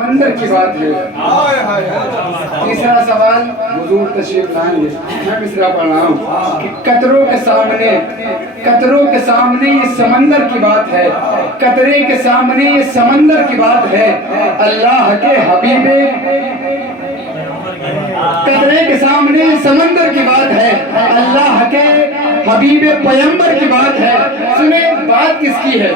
समंदर की बात है। तीसरा सवाल हुजूर तशरीफ लाएंगे, मैं मिसरा पढ़ रहा हूँ कि कतरों के सामने ये समंदर की बात है, कतरे के सामने ये समंदर की बात है। अल्लाह के हबीबे कतरे के सामने समंदर की बात है, अल्लाह के हबीब पैगंबर की बात है। सुने, बात किसकी है?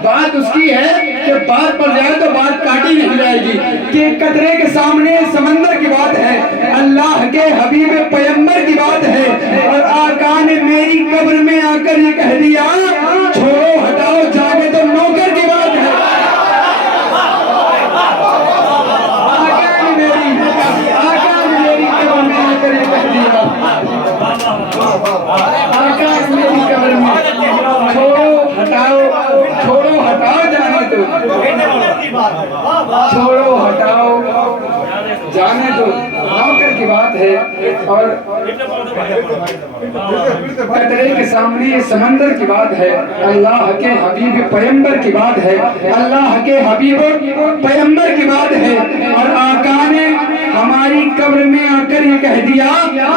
बात उसकी है कि बात पर जाए तो बात काटी नहीं जाएगी कि कतरे के सामने समंदर की बात है, अल्लाह के हबीब पैगंबर की बात है। और आका ने मेरी कब्र में आकर ये कह दिया, छोड़ो हटाओ जाने तो नौकर की बात है। आका ने मेरी कब्र में आकर ये कह दिया, आका ने मेरी कब्र में छोड़ो हटाओ जाने दो, छोड़ो हटाओ जाने दो नौकर की बात है। और कतरे के सामने ये समंदर की बात है, अल्लाह के हबीब पैगंबर की बात है, अल्लाह के हबीब पैगंबर की बात है। और आका ने हमारी कब्र में आकर ये कह दिया,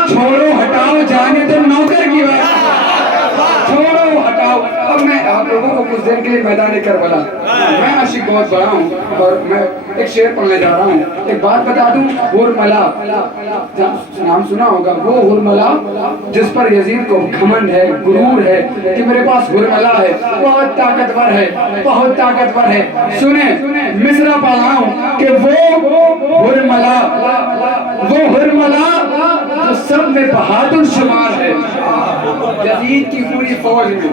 छोड़ो हटाओ जाने तो नौकर की बात, छोड़ो हटाओ। अब मैं आप लोगों को कुछ देर के लिए मैदान करबला, मैं आशिक बहुत बड़ा हूँ और मैं एक शेर पढ़ने जा रहा हूँ। एक बात बता दूं, हुरमला नाम सुना होगा, वो हुरमला जिस पर यजीद को घमंड है, गुरूर है कि मेरे पास हुरमला है, बहुत ताकतवर है, बहुत ताकतवर है। सुने, मिसरा पढ़ रहा हूँ कि वो हुरमला जो सब में बहादुर शुमार है यजीद की पूरी फौज में,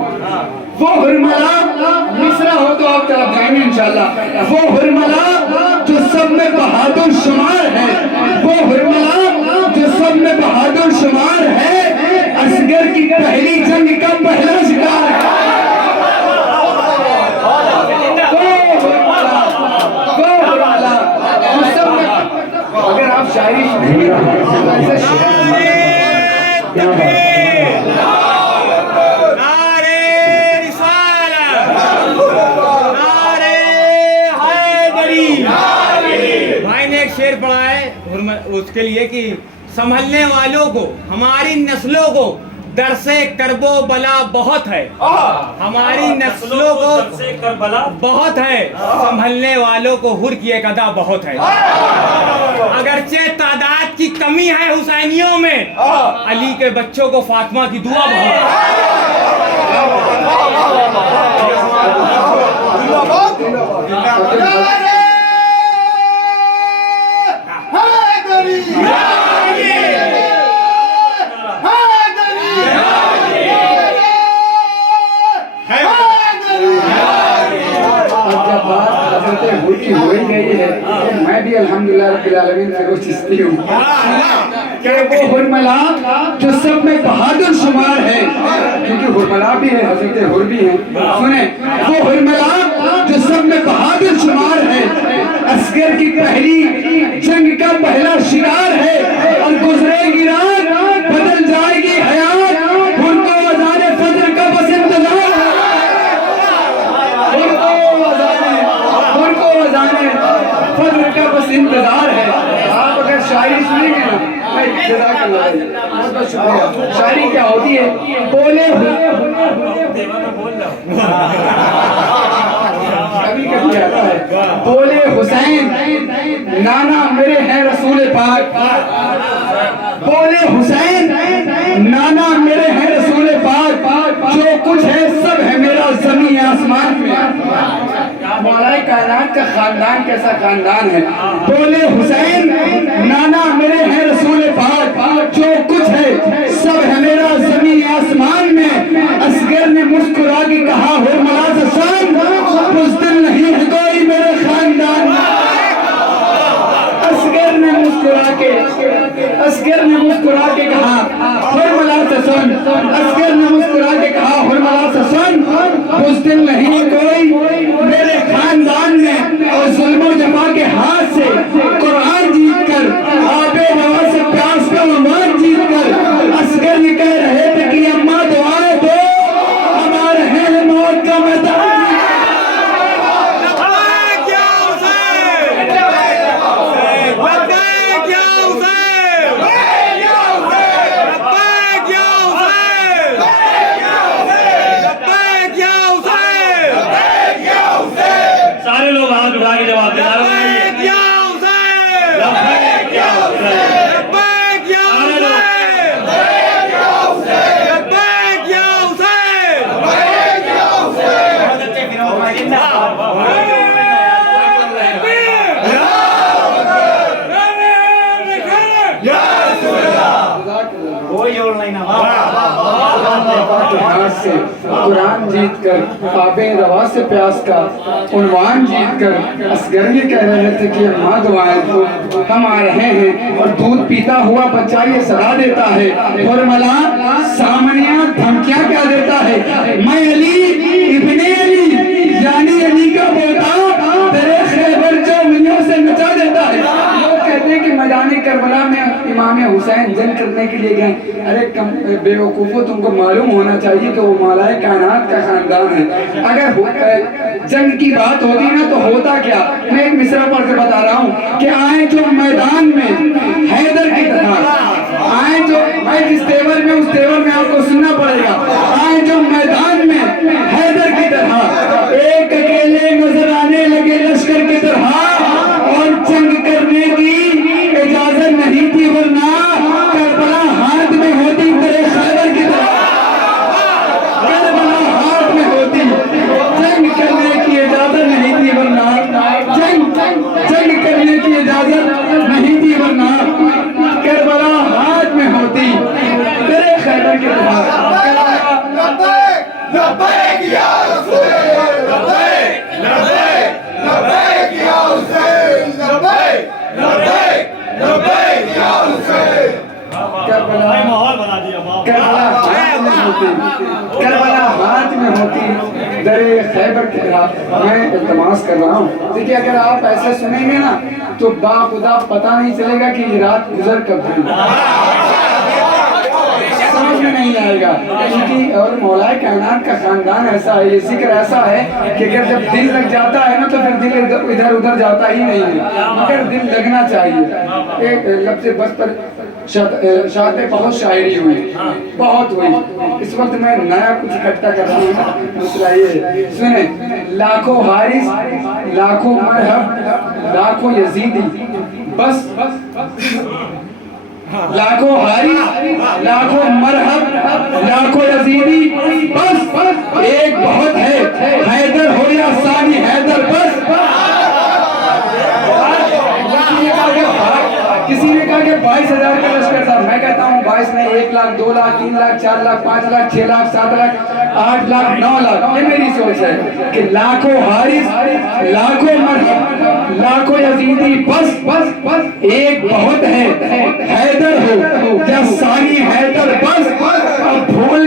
वो हुरमला मिसरा हो तो आप तरफ जाएंगे इंशाल्लाह। वो हुरमला जो सब में बहादुर शुमार है, वो हुरमला जो सब में बहादुर शुमार है, असगर की पहली जंग का पहला शिकार है। वो हुरमला जो सब में, अगर आप शायरी सुनेंगे तो ऐसे शेर पढ़ा है उसके लिए कि संभलने वालों को, हमारी नस्लों को दर से करबो बला बहुत है, हमारी नस्लों को करबला बहुत है, संभलने वालों को हुर की एक अदा बहुत है। अगरचे तादाद की कमी है हुसैनियों में, अली के बच्चों को फातिमा की दुआ बहुत है। की हो ही गई है, मैं भी अल्हम्दुलिल्लाह रब्बिल आलमीन से कुछ चिश्ती हूँ कि वो हुरमला जो सब में बहादुर शुमार है, क्योंकि हुरमला भी है, हज़रत हुर भी है। सुने, वो हुरमला जो सब में बहादुर शुमार है, असगर की पहली जंग का पहला शिकार है। और गुजरेगी रात बदल जाएगी हयात, उनको अज़ान फज्र का बस इंतजार है, उनको अज़ान फज्र का बस इंतजार है। आप अगर शायरी सुनेंगे ना, बहुत बहुत शुक्रिया। शायरी क्या होती है? कभी कभी आता है, बोले हुसैन नाना मेरे हैं रसूल पाक, बोले हुसैन नाना मेरे हैं रसूल पाक, जो कुछ है सब है मेरा ज़मीन आसमान में। मौलाए कायनात का खानदान कैसा खानदान है? बोले हुसैन नाना मेरे हैं रसूल पाक, जो कुछ है सब है मेरा ज़मीन आसमान में। असगर ने मुस्कुरा के कहा, हुरमला से शान बुज़दिल नहीं है कोई मेरे खानदान में। असगर ने मुस्कुरा के कहा, हुरमला से सुन, असगर ने मुस्कुरा के कहा, हुरमला से सुन, बुज़दिल नहीं है कोई मेरे खानदान में। और जुल्म जमा के हाथ से कुरान जीत कर, आबे हवा से प्यास का उमान जीत कर, असगर ये कह रहे थे कि अम्मा दुआएं दो, हमारे हैं मौत का मैदान। से कुरान जीत कर, आबे रवा से प्यास का उन्वान जीत कर असगर ये कह रहे थे कि अम्मा दुआएं तो हम आ रहे हैं। और दूध पीता हुआ बच्चा ये सलाह देता है और मला सामने धमकियां क्या देता है, मैं अली इब्ने अली यानी अली का पोता तेरे खैबर जौहरियों से नचा देता है। लोग कहते हैं कि मैदान करबला में इमाम हुसैन जंग करने के लिए गए। अरे बेवकूफ़ो, तुमको मालूम होना चाहिए कि वो मालाए कायनात का खानदान है। अगर जंग की बात होती ना तो होता क्या। मैं एक मिसरा पढ़ के बता रहा हूँ कि आए जो मैदान में हैदर की तरह, आए जो भाई जिस तेवर में उस तेवर में आपको सुनना पड़ेगा, आए जो मैदान में हैदर की तरह एक अकेले नजर आने लगे लश्कर की तरह, और जंग करने की इजाजत नहीं थी वरना करबला हाथ में होती तेरे खैबर की तरह, करबला हाथ में होती। जंग करने की इजाजत नहीं थी वरना जंग करने की इजाजत नहीं थी वरना करबला हाथ में होती तेरे खैबर की तरह। करबला हाथ में होती दरे खैबर की तरह। मैं इल्तमास कर रहा हूँ, देखिए अगर आप ऐसे सुनेंगे ना तो बाखुदा पता नहीं चलेगा कि ये रात गुजर कब गई, समझ में नहीं आएगा। क्योंकि और मौलाए कायनात का खानदान ऐसा है, ये जिक्र ऐसा है कि अगर जब दिल लग जाता है ना तो फिर दिल इधर उधर जाता ही नहीं है, मगर दिल लगना चाहिए। एक लफ्ज़ बस पर शाद में बहुत शायरी हुई, बहुत हुई। इस वक्त मैं नया कुछ इकट्ठा कर रहा हूँ। दूसरा ये सुने, लाखों हारिस लाखों मरहब लाखों यजीदी, बस लाखों हारिस लाखों मरहब लाखों यजीदी, बस एक बहुत है, हैदर हो या सानी हैदर बस। किसी ने कहा कि 22,000 का लश्कर था, मैं कहता हूँ 22 नहीं, 1 लाख 2 लाख 3 लाख 4 लाख 5 लाख 6 लाख 7 लाख 8 लाख 9 लाख। ये मेरी सोच है कि लाखों हारिस लाखों मरहब लाखों यजीदी, बस एक बहुत है, हैदर हो या सानी हैदर बस। अब भूल